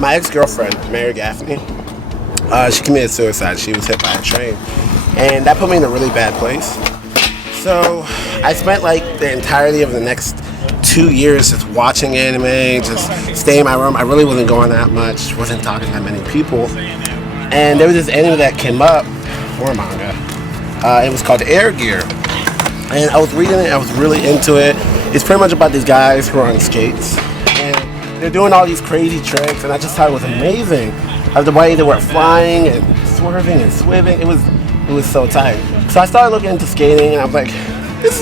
my ex-girlfriend, Mary Gaffney, she committed suicide. She was hit by a train. And that put me in a really bad place. So I spent like the entirety of the next 2 years just watching anime, just staying in my room. I really wasn't going that much, wasn't talking to that many people. And there was this anime that came up, or manga. It was called Air Gear. And I was reading it, I was really into it. It's pretty much about these guys who are on skates. And they're doing all these crazy tricks, and I just thought it was amazing. The way they were flying and swerving and swimming, it was so tight. So I started looking into skating, and I was like, this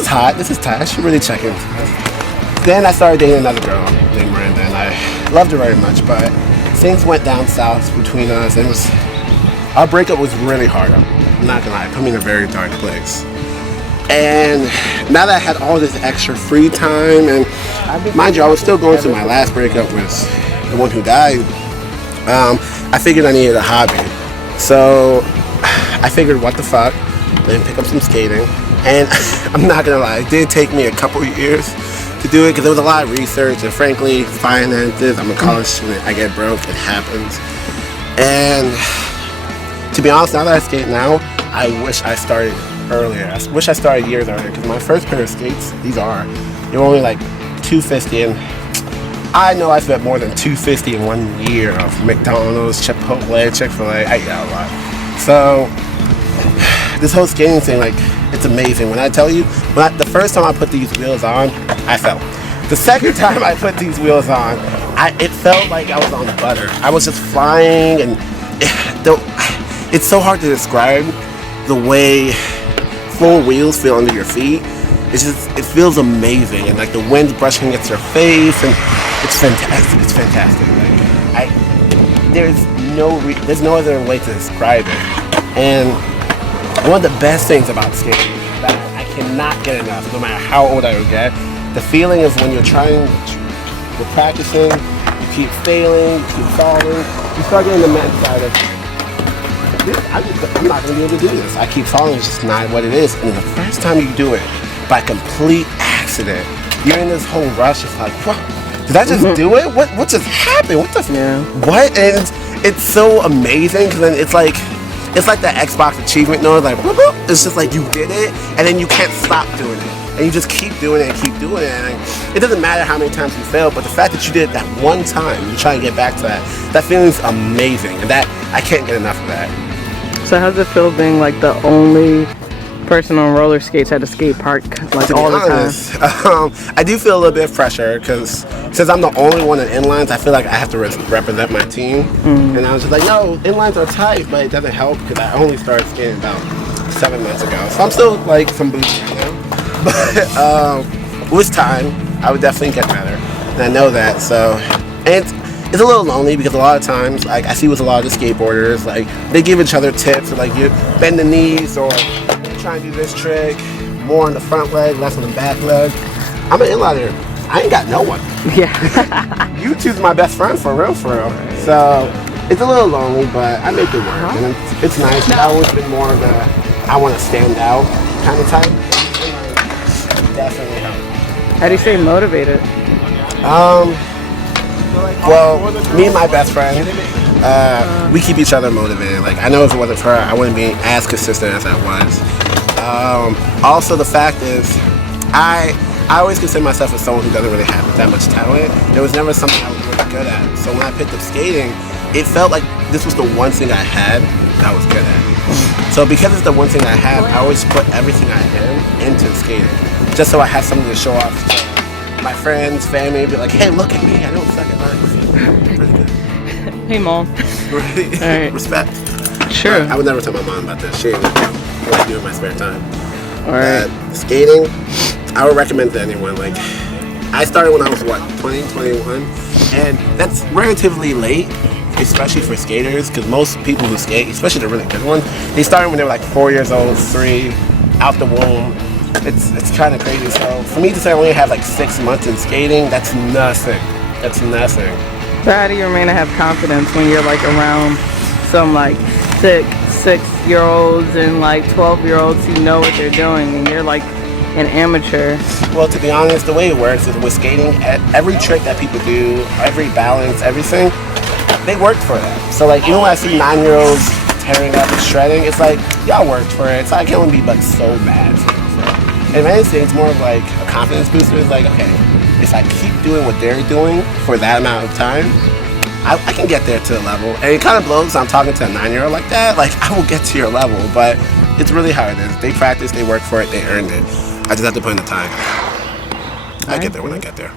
is hot, this is tight, I should really check into this. Then I started dating another girl named Miranda, and I loved her very much, but things went down south between us, and our breakup was really hard. I'm not gonna lie, it put me in a very dark place. And now that I had all this extra free time, and mind you, I was still going through my last breakup with the one who died, I figured I needed a hobby. So I figured, what the fuck, then pick up some skating. And I'm not gonna lie, it did take me a couple years to do it because there was a lot of research, and frankly, finances. I'm a college student, I get broke, it happens. And to be honest, now that I skate now, I wish I started earlier. I wish I started years earlier, because my first pair of skates, they were only like $250, and I know I spent more than $250 in 1 year of McDonald's, Chipotle, Chick-fil-A. I eat out a lot. So this whole skating thing, like, it's amazing. When I tell you, the first time I put these wheels on, I fell. The second time I put these wheels on, it felt like I was on butter. I was just flying, and it's so hard to describe the way full wheels feel under your feet. It feels amazing, and like the wind's brushing against your face, and it's fantastic. It's fantastic. Like, there's no other way to describe it. And one of the best things about skating that I cannot get enough, no matter how old I would get, the feeling of when you're practicing, you keep failing, you keep falling, you start getting the mental side of, I'm not going to be able to do this. I keep falling, it's just not what it is. And the first time you do it, by complete accident, you're in this whole rush. It's like, what? Did I just do it? What just happened? What the? Yeah. What? And it's so amazing, because then it's like the Xbox achievement note. Like, whoop, whoop. It's just like you did it, and then you can't stop doing it, and you just keep doing it and keep doing it. And it doesn't matter how many times you fail, but the fact that you did it that one time, you try and get back to that feeling's amazing, and that I can't get enough of that. So how does it feel being like the only person on roller skates at a skate park, like all the time? I do feel a little bit of pressure, because since I'm the only one in inlines, I feel like I have to represent my team. And I was just like, no, inlines are tight, but it doesn't help, because I only started skating about 7 months ago. So I'm still like some boots right now. But with time, I would definitely get better, and I know that. So, and it's a little lonely, because a lot of times, like, I see with a lot of the skateboarders, like, they give each other tips, like, you bend the knees, or try and do this trick, more on the front leg, less on the back leg. I'm an inliner. I ain't got no one. Yeah. YouTube's my best friend, for real. So it's a little lonely, but I make it work. And it's nice. I've always been more of a I want to stand out kind of type. Definitely helps. How do you stay motivated? Well, me and my best friend, we keep each other motivated. Like, I know if it wasn't for her, I wouldn't be as consistent as I was. Also, the fact is, I always consider myself as someone who doesn't really have that much talent. There was never something I was really good at. So when I picked up skating, it felt like this was the one thing I had that I was good at. So because it's the one thing I have, I always put everything I am into skating, just so I have something to show off to my friends, family, be like, hey, look at me, I don't suck at life. Pretty good. Hey, Mom. Right. Right. Respect. Sure. I would never tell my mom about this. She ain't what I do in my spare time. Alright. Skating, I would recommend to anyone. Like, I started when I was, 20, 21? And that's relatively late, especially for skaters, because most people who skate, especially the really good ones, they started when they were like 4 years old, 3, out the womb. It's kind of crazy. So for me to say I only have like 6 months in skating, that's nothing. That's nothing. So how do you remain to have confidence when you're like around some like 6-year-olds and like 12-year-olds who know what they're doing, and you're like an amateur? Well, to be honest, the way it works is with skating, every trick that people do, every balance, everything, they worked for that. So like, even when I see 9-year-olds tearing up and shredding, it's like, y'all worked for it. So I can only be but so bad. And if anything, it's more of like a confidence booster. It's like, okay, if I keep doing what they're doing for that amount of time, I can get there to the level. And it kind of blows. I'm talking to a 9-year-old like that. Like, I will get to your level, but it's really how it is. They practice, they work for it, they earned it. I just have to put in the time. I get there when I get there.